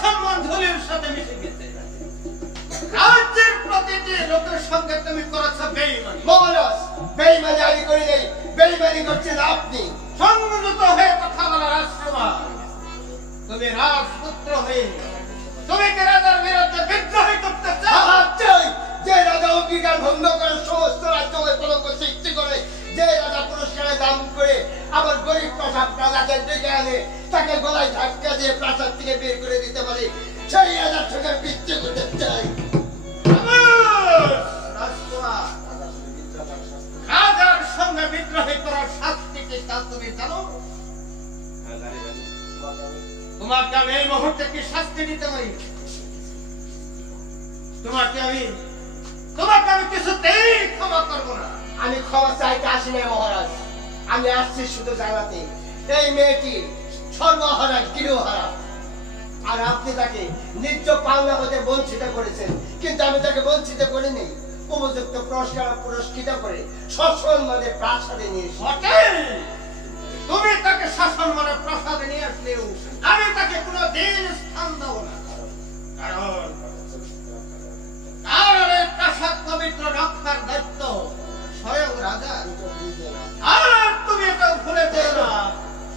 সম্মান ধুলির সাথে মিশে গেছে। রাজ্যের প্রতিটি লোকের সঙ্গে তুমি করেছ বেঈমানি। মহারাজ, বেঈমানি আমি করি নাই, বেঈমানি করছেন আপনি। সংযত হয়ে কথা বলা রাজকুমার, তুমি রাজপুত্র হয়ে তুমি কি রাজার বিরুদ্ধে বিদ্রোহী করতে চাও? চাই যে রাজা অঙ্গীকার ভঙ্গ করে সমস্ত রাজ্যকে কলঙ্ক সৃষ্টি করে, যে রাজা পুরস্কারের দাম করে আবার গরিব প্রাসাদ রাজাদের ডেকে আনে, তাকে গলায় ধাক্কা দিয়ে প্রাসাদ থেকে বের করে দিতে পারে, সেই রাজার সঙ্গে বিদ্রোহ করতে চাই। রাজকুমার, রাজার সঙ্গে বিদ্রোহী করার শাস্তি কি তা তুমি জানো? তোমাকে আমি এই মুহূর্তে কি শাস্তি দিতে পারি? তোমাকে আমি কিছুতেই ক্ষমা করবো না। আমি ক্ষমা চাইতে আসি না মহারাজ, আমি আসছি শুধু জানাতে এই মেয়েটি সর্বহারা গৃহহারা, আর আপনি তাকে নিজ পাওনা হতে বঞ্চিত করেছেন, কিন্তু আমি তাকে বঞ্চিত করিনি। উপযুক্ত পুরস্কৃত করে সসম্মানে প্রাসাদে নিয়ে তুমি তাকে সসম্মানে প্রাসাদে নিয়ে আসলেও আমি তাকে কোনোদিন স্থান দেব না, কারণ এই প্রাসাদ পবিত্র রক্ষার দায়িত্ব স্বয়ং রাজা। আর তুমি এটাও ভুলে যেও না,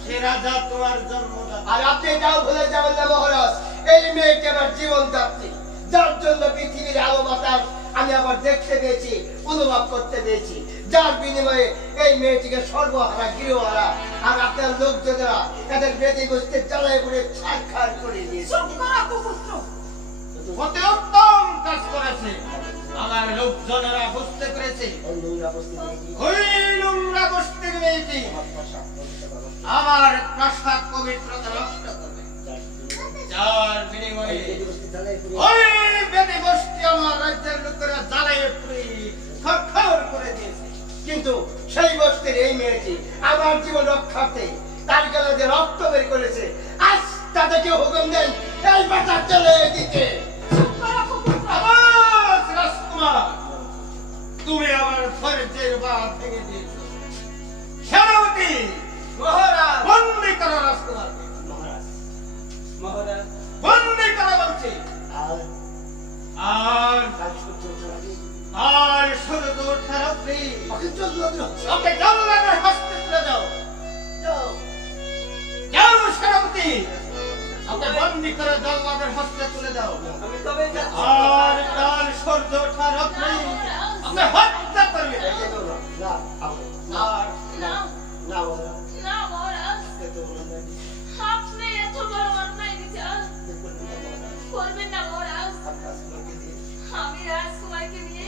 সে রাজা তোমার জন্মদাতা। আর আপনি এটাও ভুলে যাবেন না মহারাজ, এই মেয়েটি আমার জীবনদাত্রী, যার জন্য পৃথিবীর আলো বাতাস আমি আবার দেখতে পেয়েছি, অনুভব করতে পেয়েছি, যার বিনিময়ে এই মেয়েটিকে সর্বহারা গৃহহারা আর আপনার লোকজনেরা এদের বেদি গোষ্ঠীর জ্বালায় পুড়ে ছাড়খাড় করে দিয়েছে। অতি উত্তম কাজ করেছে। আমার লোকজনেরা বুঝতে পেরেছে ওই নোংরা বস্তির মেয়েটি আমার প্রাসাদ পবিত্রতা নষ্ট করবে, যার বিনিময়ে ওই বেদি গোষ্ঠী আমার রাজ্যের লোকেরা জ্বালায় পুড়ে খড়খড় করে দিয়েছে। কিন্তু সেই বস্তির এই মেয়েটি আমার জীবন রক্ষার্থে তার গলা দিয়ে রক্ত বের করেছে, আজ তাদেরকে হুকুম দেন এই বাচ্চা চলে দিতে। রাজকুমার, তুমি আমার ধৈর্যের বাঁধ ভেঙে দিয়েছো। সেনাপতি মহারাজ, বন্দী করো রাজকুমারকে। মহারাজ, মহারাজ, বন্দী করো বলছি। আর সূর্য ওঠার অবধি ওকে জল্লাদের হস্তে তুলে দাও। যাও সেনাপতি, ওকে বন্দী করে জল্লাদের হস্তে তুলে দাও। আর কাল সূর্য ওঠার অবধি ওকে হত্যা করবে। আর আমি রাজকুমারকে নিয়ে